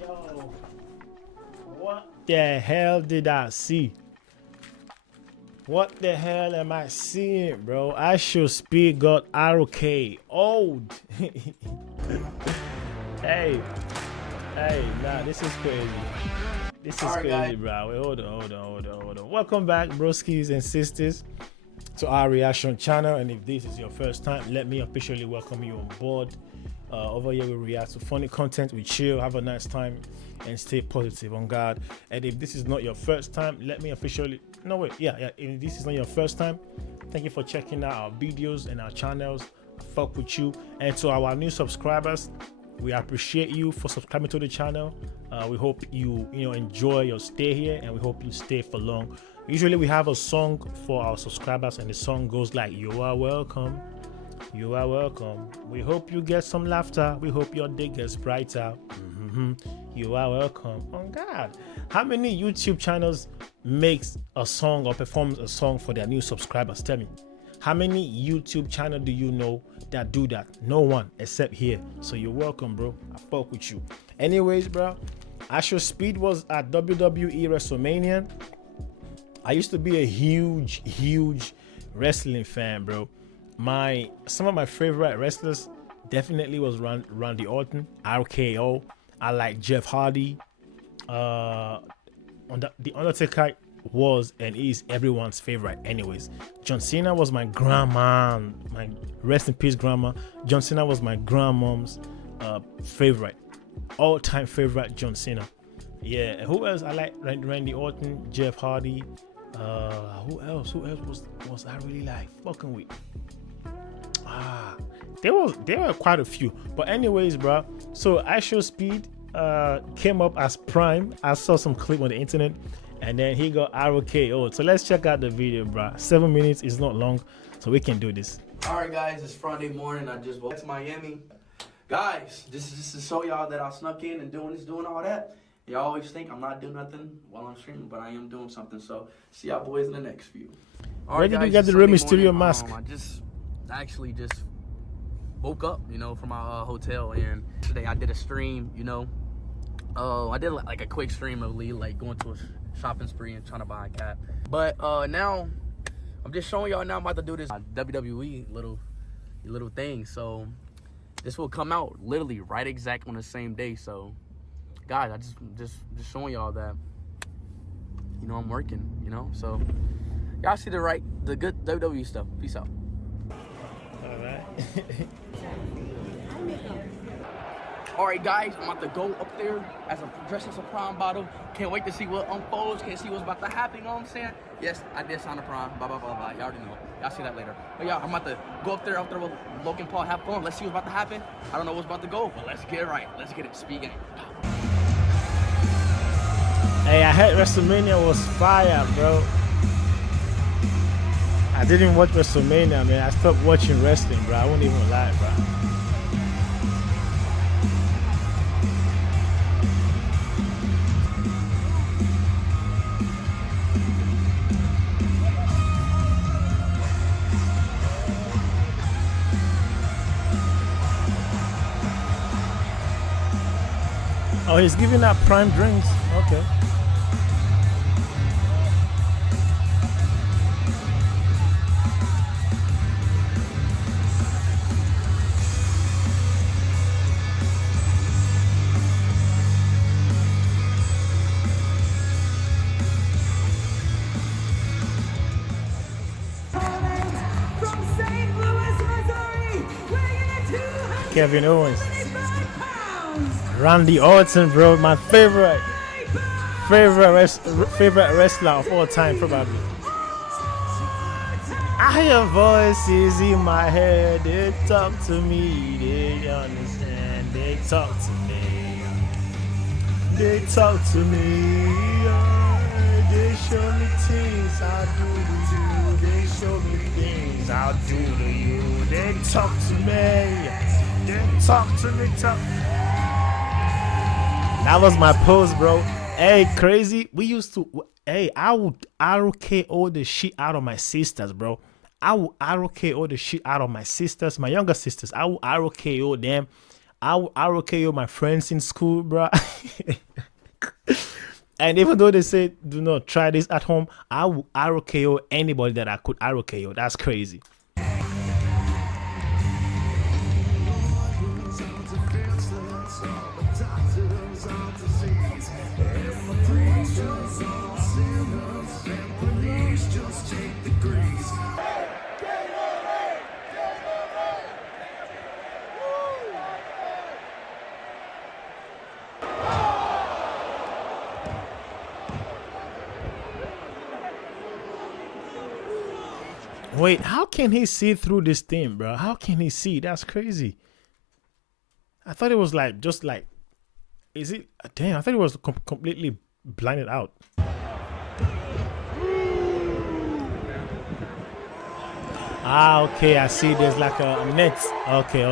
Yo, what the hell did I see? What the hell am I seeing, bro? Ishowspeed got ROKO'd. Hey, nah, this is crazy. This is crazy, guys. Bro. Wait, hold on. Welcome back, broskies and sisters, to our reaction channel. And if this is your first time, let me officially welcome you on board. Over here we react to funny content, we chill, have a nice time, and stay positive on God. And if this is not your first time, let me officially if this is not your first time, thank you for checking out our videos and our channels. I fuck with you. And to our new subscribers, we appreciate you for subscribing to the channel. We hope you enjoy your stay here, and we hope you stay for long. Usually we have a song for our subscribers, and the song goes like, "You are welcome. You are welcome. We hope you get some laughter. We hope your day gets brighter. You are welcome." Oh God, how many YouTube channels makes a song or performs a song for their new subscribers? Tell me, how many YouTube channels do you know that do that? No one except here. So you're welcome, bro. I fuck with you. Anyways, bro, Ishowspeed was at WWE Wrestlemania. I used to be a huge wrestling fan, bro. Some of my favorite wrestlers definitely was Randy Orton, RKO. I like Jeff Hardy. The Undertaker was and is everyone's favorite. Anyways, John Cena was my grandma. My rest in peace, grandma. John Cena was my grandmom's favorite, all-time favorite. John Cena. Yeah. Who else? I like Randy Orton, Jeff Hardy. Who else was I really like fucking with? There were quite a few, but anyways, bro. So Ishowspeed came up as Prime. I saw some clip on the internet, and then he got ROKO'd. So let's check out the video, bro. 7 minutes is not long, so we can do this. All right, guys, it's Friday morning. I just woke up to Miami. Guys, this is just to show y'all that I snuck in and doing all that. Y'all always think I'm not doing nothing while I'm streaming, but I am doing something. So see y'all boys in the next view. Where did you get the Rey Mysterio mask? I actually just woke up, from my hotel, and today I did a stream, I did like a quick stream of Lee, like going to a shopping spree and trying to buy a cat. But now I'm just showing y'all now I'm about to do this WWE little thing. So this will come out literally right exact on the same day. So guys, I just showing y'all that I'm working, so y'all see the good WWE stuff. Peace out. All right, guys, I'm about to go up there as a dressed as a prom bottle. Can't wait to see what unfolds. Can't see what's about to happen. You know what I'm saying? Yes, I did sign a prom. Blah blah blah blah. Y'all already know. Y'all see that later. But yeah, I'm about to go up there with Logan Paul. Have fun. Let's see what's about to happen. I don't know what's about to go, but let's get it right. Let's get it. Speed game. Hey, I heard WrestleMania was fire, bro. I didn't watch WrestleMania, man. I stopped watching wrestling, bro. I won't even lie, bro. Oh, he's giving out Prime drinks. Okay. Kevin Owens, Randy Orton, bro, my favorite wrestler of all time, probably. I hear voices in my head, they talk to me, they understand, they talk to me, they talk to me, they show me things I do to you, they show me things I do to you, they talk to me. Talk to me, talk. That was my pose, bro. Hey, crazy. We used to. Hey, I would RKO the shit out of my sisters, bro. I would RKO the shit out of my sisters, my younger sisters. I would RKO them. I RKO my friends in school, bro. And even though they say do not try this at home, I will RKO anybody that I could RKO. That's crazy. Wait, how can he see through this thing, bro? How can he see? That's crazy. I thought it was like, just like, is it? Damn, I thought it was completely blinded out. Ah, okay, I see. There's like a net. Okay.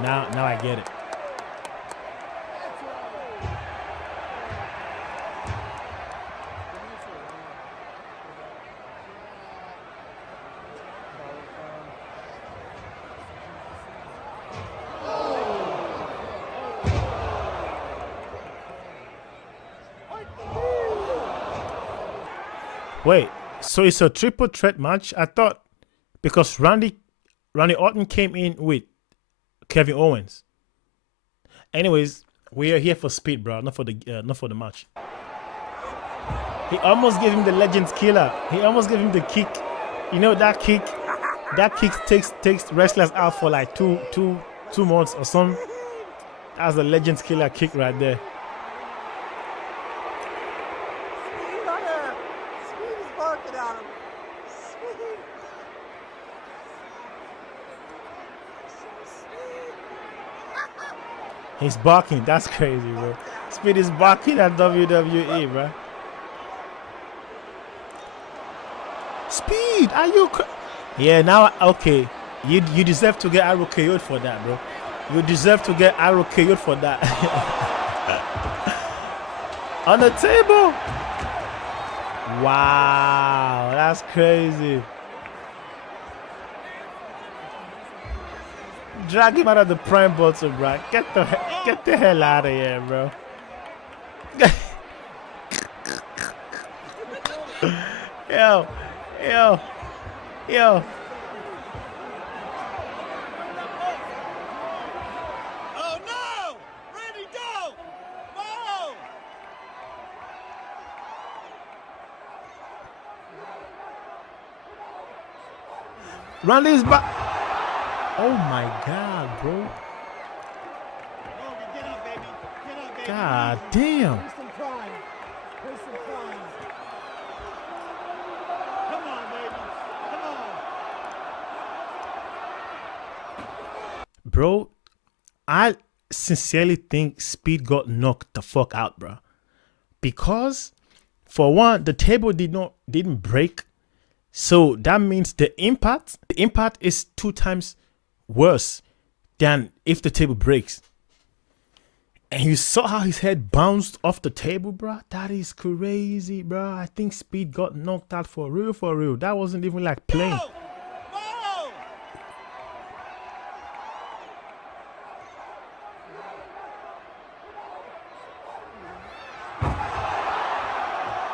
Now I get it. Wait, so it's a triple threat match? I thought because Randy Orton came in with Kevin Owens. Anyways, we are here for speed, bro, not for the match. He almost gave him the Legends Killer. He almost gave him the kick. You know that kick? That kick takes wrestlers out for like two months or something. That's the Legends Killer kick right there. He's barking. That's crazy, bro. Speed is barking at WWE, bro. Speed, are you? Yeah, now okay. You deserve to get RKO'd for that, bro. You deserve to get RKO'd for that. On the table. Wow, that's crazy. Drag him out of the prime bottle, bro. Get the hell out of here, bro. Yo. Oh no! Randy, go! Whoa! Randy's back. Oh my God, bro. Get up, baby. Get up, baby. God damn. Here's some prime. Here's some prime. Come on, baby. Come on. Bro, I sincerely think Speed got knocked the fuck out, bro. Because for one, the table didn't break. So that means the impact is 2 times worse than if the table breaks. And you saw how his head bounced off the table, bro. That is crazy, bro. I think Speed got knocked out for real. That wasn't even like playing. Whoa!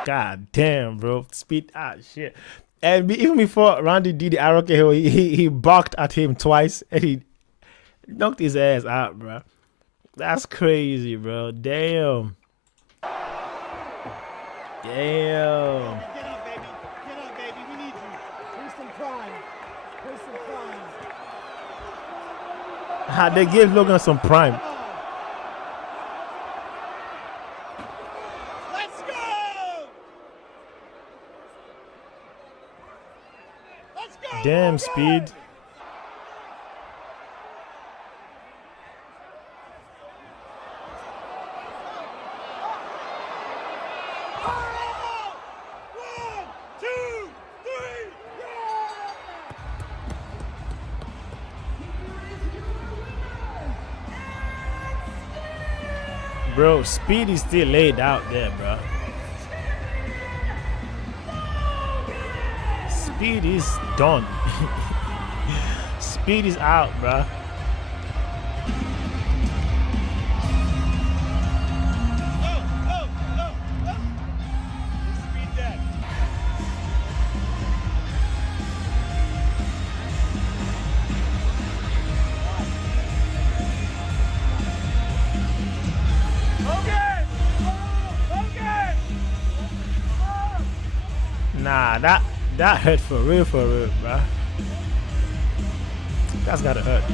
God damn, bro. Speed, shit. And even before Randy did the RKO, he barked at him twice and he knocked his ass out, bro. That's crazy, bro. Damn. Get up, baby. Get up, baby. We need you. Here's some prime. Here's some prime. They gave Logan some prime. Let's go! Let's go! Damn, Logan! Speed. Bro, Speed is still laid out there, bro. Speed is done. Speed is out, bro. Nah, that hurt for real, bro. That's gotta hurt.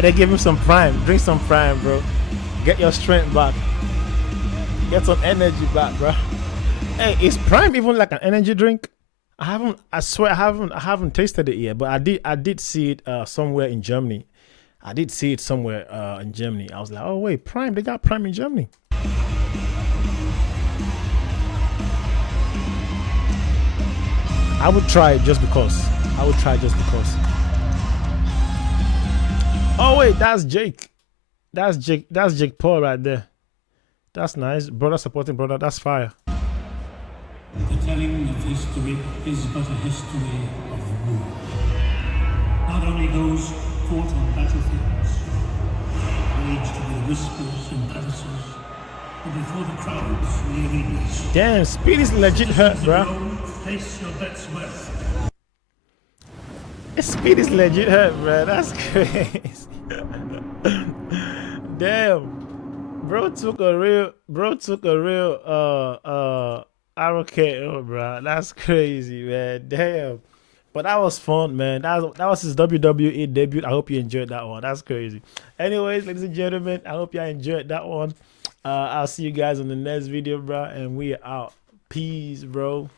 They give him some prime. Drink some prime, bro. Get your strength back. Get some energy back, bro. Hey, is prime even like an energy drink? I swear I haven't tasted it yet, but I did see it somewhere in Germany. I did see it somewhere in Germany. I was like, oh wait, prime, they got prime in Germany. I would try it just because. Oh wait, that's Jake. That's Jake Paul right there. That's nice. Brother supporting brother, that's fire. The telling of history is but a history of war. Not only those fought on battlefields, waged with whispers and palaces, but before the crowds in the arenas. Damn, Speed is legit hurt, bro. Place your bets well. Speed is legit hurt, bro. That's crazy. Damn. Bro took a real RKO, bro. That's crazy, man. Damn. But that was fun, man. That was his WWE debut. I hope you enjoyed that one. That's crazy. Anyways, ladies and gentlemen, I hope you enjoyed that one. I'll see you guys on the next video, bro. And we are out. Peace, bro.